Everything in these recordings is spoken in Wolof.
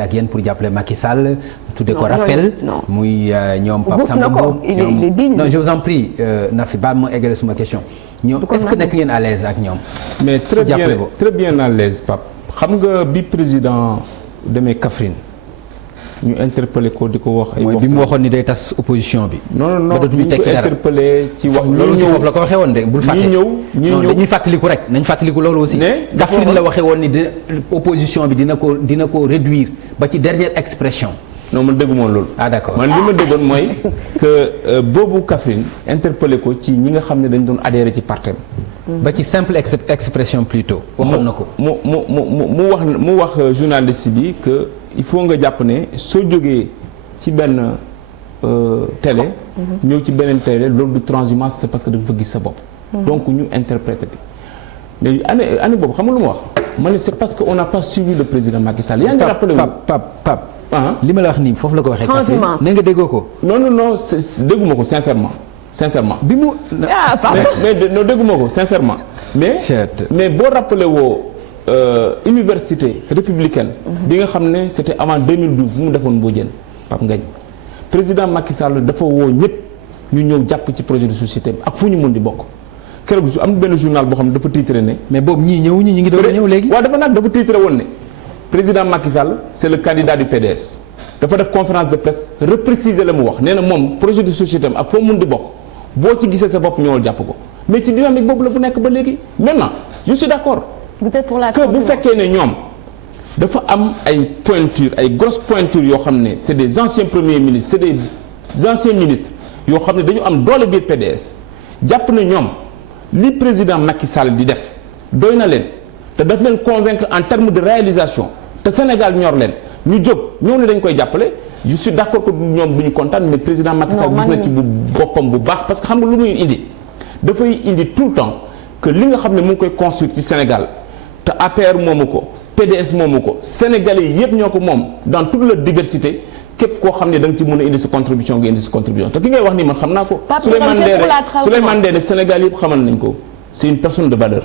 ak yéen pour jàppale Macky Sall tudde ko rappel muy ñoom Pape Samba Mboup non je vous en prie Nafi ba ma eggale suma question ñoom est-ce que nekk ngeen à l'aise ak ñoom mais très bien à l'aise Pape xam nga bi président demee Kaffrine ñu interpellé ko di ko wax ay mooy bi mu waxoon ni day tas opposition bi non ba dootuñu tekki dara interpellé ci wax loolu aussi foofu la ko waxee woon de bul fàtte ñi ñëw dañuy fàttaliku rek nañ fàttaliku loolu aussi Kaffrine la waxee woon ni opposition bi dina ko réduire ba ci dernière expression non man déggu moon loolu d'accord man li ma déggoon mooy que boobu Kaffrine interpellé ko ci ñi nga xam ne dañ doon adhéré ci partem ba ci simple expression plutôt waxoon na ko mu wax journaliste bi que il faut nga jàpp ne soo jógee ci benn télé ñëw ci beneen télé loolu du transhumance c'est parce que da nga fa gis sa bopp donc ñu interprété bi mais année boobu xam nga lu ma wax ma ne c'est parce que on n'a pas suivi le président Macky Sall yaa ngi rappelé Pape li ma la wax nii foofu la ko waxee Kaffrine ne nga déggoo ko non dégguma ko sincèrement bi mu mais non dégguma ko sincèrement mais boo rappelé woo université républicaine bi nga xam ne c'était avant 2012 bu mu defoon Mbodiène Pape Ngagne président Macky Sall dafa woo ñëpp ñu ñëw jàpp ci projet de société ak fu ñu mun di bokk keroog am na benn journal boo xam ne dafa titré ne mais boobu ñii ñëwuñu ñi ngi doon ñëw léegi waaw dafa titré woon ne président Macky Sall c'est le candidat du PDS dafa def conférence de presse repréciser la mu wax nee na moom projet de société ak foo mun di bokk boo ci gisee sa bopp ñëwal jàpp ko mais ci dynamique boobu la bu nekk ba léegi maintenant je suis d'accord que bu fekkee ne ñoom dafa am ay pointures ay grosses pointures yoo xam ne c'est des anciens premiers ministres c'est des anciens ministres yoo xam ne dañu am doole biir PDS jàpp na ñoom li président Macky Sall di def doy na leen te daf leen convaincre en termes de réalisation te Sénégal ñor leen ñu jóg ñoo ne dañ koy jàppale je suis d'accord que ñoom du ñu kontaan mais président Macky Sall gis na ci bu boppam bu baax parce que xam nga lu muy indi dafay indi tout le temps que li nga xam ne mu ngi koy construire ci Sénégal te APR moomu ko PDS moomu ko Sénégalais yëpp ñoo ko moom dans toute leur diversité képp koo xam ne da nga ci mën a indi sa contribution nga indi sa contribution te ki ngay wax nii man xam naa ko. Souleymane Ndéné Sénégal yëpp xamal nañ ko c'est une personne de valeur.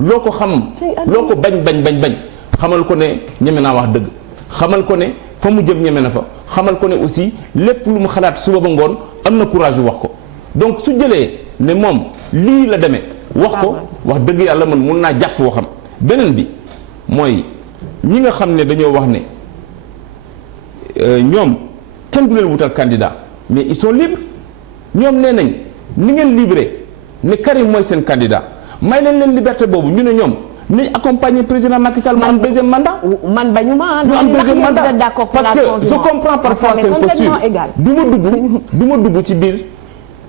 loo ko xam loo ko bañ xamal ko ne ñeme naa wax dëgg xamal ko ne fa mu jëm ñeme na fa xamal ko ne aussi lépp lu mu xalaat suba ba ngoon am na courage yu wax ko donc su jëlee ne moom lii la demee. wax ko wax dëgg yàlla man mun naa jàpp waxam beneen bi mooy ñi nga xam ne dañoo wax ne ñoom kenn du leen wutal candidat mais ils sont libres ñoom nee nañ ni ngeen libre ne Karim mooy seen candidat may leen liberté boobu ñu ne ñoom nañ accompagner président Macky Sall mu am deuxième mandat. man bañu ma ñu am deuxième mandat parce que je comprends parfois seen posture du ma dugg ci biir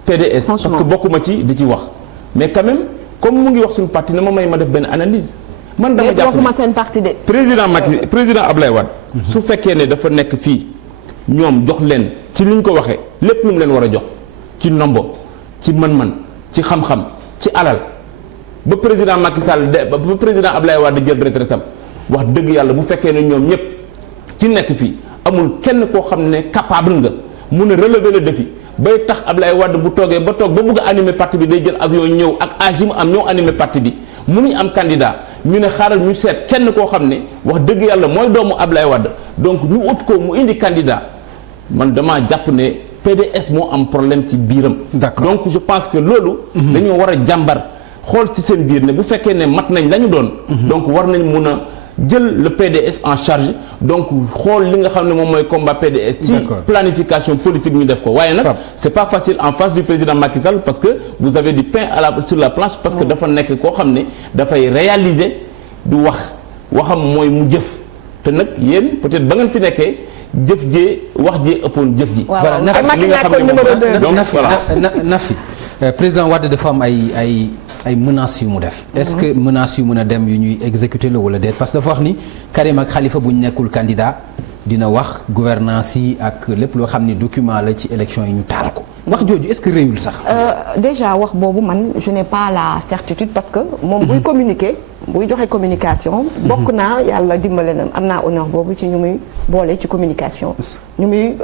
PDS parce que bokkuma ci di ci wax mais quand même comme mu ngi wax suñu parti na ma may ma def benn analyse man dama jàpp ne seen parti de président Ablaye Wade su fekkee ne dafa nekk fii ñoom jox leen ci ni ñu ko waxee lépp lu mu leen war a jox ci nombo ci mën-mën ci xam-xam ci alal ba président Macky Sall ba président Ablaye Wade jël retraitam wax dëgg yàlla bu fekkee ne ñoom ñëpp ci nekk fii amul kenn koo xam ne capable nga mun a relever le défi bay tax Ablaye Wade bu toogee ba toog ba bëgg a animer parti bi day jël avion ñëw ak âge yi mu am ñëw animer parti bi mënuñ am candidat ñu ne xaaral ñu seet kenn koo xam ne wax dëgg yàlla mooy doomu Ablaye Wade donc ñu ut ko mu indi candidat man damaa jàpp ne PDS moo am problème ci biiram. D'accord. Donc je pense que loolu. dañoo war a jàmbar xool ci seen biir ne bu fekkee ne mat nañ la ñu doon. donc war nañ mun a jël le PDS en charge donc xool li nga xam ne moom mooy combat PDS. ci planification politique ñu def ko waaye nag. c'est pas facile en face du président Macky Sall parce que vous avez du pain sur la planche. parce que dafa nekk koo xam ne dafay réaliser du waxam mooy mu jëf te nag yéen peut-être ba ngeen fi nekkee. jëf jee wax jee ëppoon jëf ji. voilà Nafi président Wade dafa am ay menaces yu mu def. est-ce que menaces yu mën a dem yu ñuy exécuter la wala déet parce que dafa wax ni Karim ak Khalifa bu ñu nekkul candidat dina wax gouvernance yi ak lépp loo xam ni document la ci élection yi ñu taal ko. wax jooju est-ce que réyul sax. déjà wax boobu man je n'ai pas la certitude parce que moom buy communiquer buy joxe communication. bokk naa yàlla dimbale na am naa honneur boobu ci ñu muy boole ci communication. ñu muy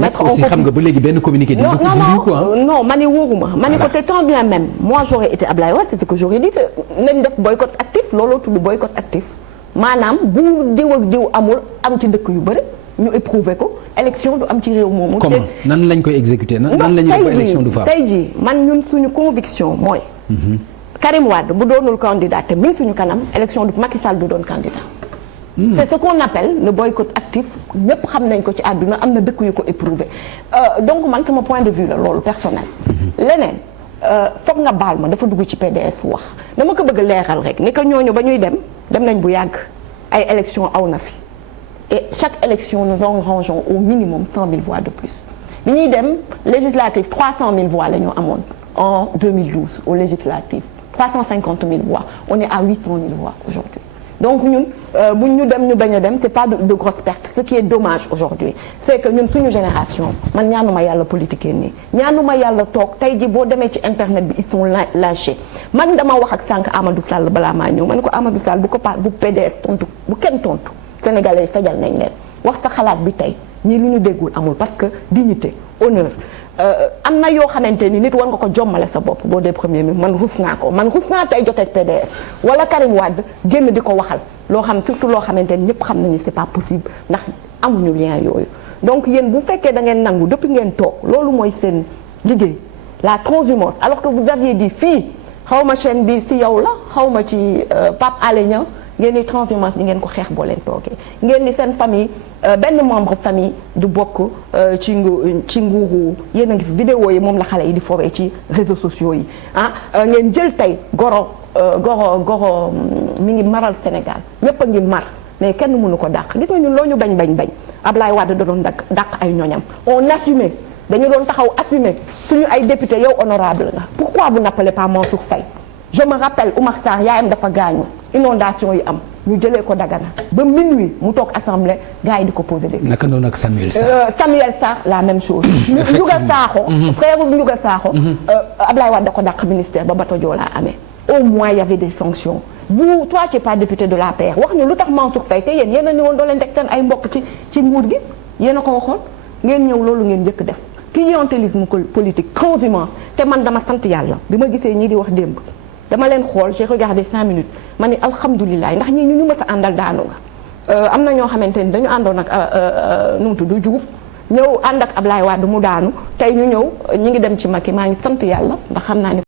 mettre en aussi xam nga ba léegi benn communiqué. non ma ne wóoruma ma ne ko te tant bien même moi j'aurais été Ablaye Wade c'est ce que j'aurais dit nañ def boycott actif looloo tudd boycott actif. maanaam bu diw ak diw amul am ci dëkk yu bëri ñu éprouver ko élection du am ci réew moomu. comment nan lañ koy exécuter nan la ñuy def élection du fa am tey jii man ñun suñu conviction mooy. Karim Wade bu doonul candidat te min suñu kanam élection du Macky Sall du doon candidat. c'est ce qu'on appelle le boycott actif ñëpp xam nañ ko ci àdduna am na dëkk yu ko éprouver donc man sama point de vue la loolu personnel. leneen foog nga baal ma dafa dugg ci PDS wax dama ko bëgg a leeral rek ni que ñooñu ba ñuy dem nañ bu yàgg ay élection aw na fi et chaque élection nous enrangeons au minimum 100 000 voix de plus bi ñuy dem législative 300 000 voix la ñu amoon en 2012 aux législatives 350 000 voix on est à 800 000 voix aujourd'hui donc ñun buñ ñu dem ñu bañ a dem c'est pas de grosses pertes ce qui est dommage aujourd'hui c'est que ñun suñu génération man ñaanuma yàlla politique nii ñaanuma yàlla toog tey ji boo demee ci internet bi ils sont lâchés man dama wax ak sànq Amadou Sall balaa maa ñëw ma ne ko Amadou Sall bu ko bu PDS tontu bu kenn tontu sénégalais fejal nañ leen wax sa xalaat bi tey ñii lu ñu déggul amul parce que dignité honneur am na yoo xamante ni nit war nga ko jommale sa bopp boo dee premier mi man rus naa ko man rus naa tey jotee PDS wala Karim Wade génn di ko waxal loo xam surtout loo xamante ni ñëpp xam nañu c'est pas possible ndax amuñu lien yooyu donc yéen bu fekkee da ngeen nangu depuis ngeen toog loolu mooy seen liggéey la transhumance alors que vous aviez dit fii xaw ma chaîne bi si yow la xaw ma ci Pape Alé Niang ngeen ni transhumance di ngeen ko xeex boo leen toogee ngeen ni seen famille benn membre famille du bokk ci nguuru yéen a ngi fi vidéo yi moom la xale yi di foree ci réseaux sociaux yi ngeen jël tey goro mi ngi maral Sénégal ñëpp a ngi mar mais kenn mënu ko dàq gis nga ñun loo ñu bañ Ablaye Wade da doon dàq ay ñoñam on assumé dañu doon taxaw assumé suñu ay député yow honorable nga pourquoi vous n'appelez pas Mansour Faye je me rappelle Oumar Sarr yaayam dafa gaañu inondation yi am ñu jëlee ko Dagana ba minuit mu toog assemblée gars yi di ko poser des questions. naka noonu ak Samuel Sarr. Samuel Sarr la même chose. Ndiouga Sakho. frère Ndiouga Sakho. Ablaye Wade da ko dàq ministère ba bato Joola amee. au moins il y avait des sanctions. vous toi tu es pas député de l'APR wax ñu lu tax Mansour Faye te yéen a ni woon doo leen teg seen ay mbokk ci nguur gi yéen a ko waxoon ngeen ñëw loolu ngeen njëkk def clientélisme politique transhumance te man dama sant yàlla bi ma gisee ñii di wax démb. dama leen xool j'ai regardé 5 minutes ma ni alhamdulilah ndax ñii ñu mës a àndal daanu nga am na ñoo xamante ni dañu àndoon ak nu mu tudd Diouf ñëw ànd ak Ablaye Wade mu daanu tey ñu ñëw ñi ngi dem ci Macky maa ngi sant yàlla ndax xam naa ni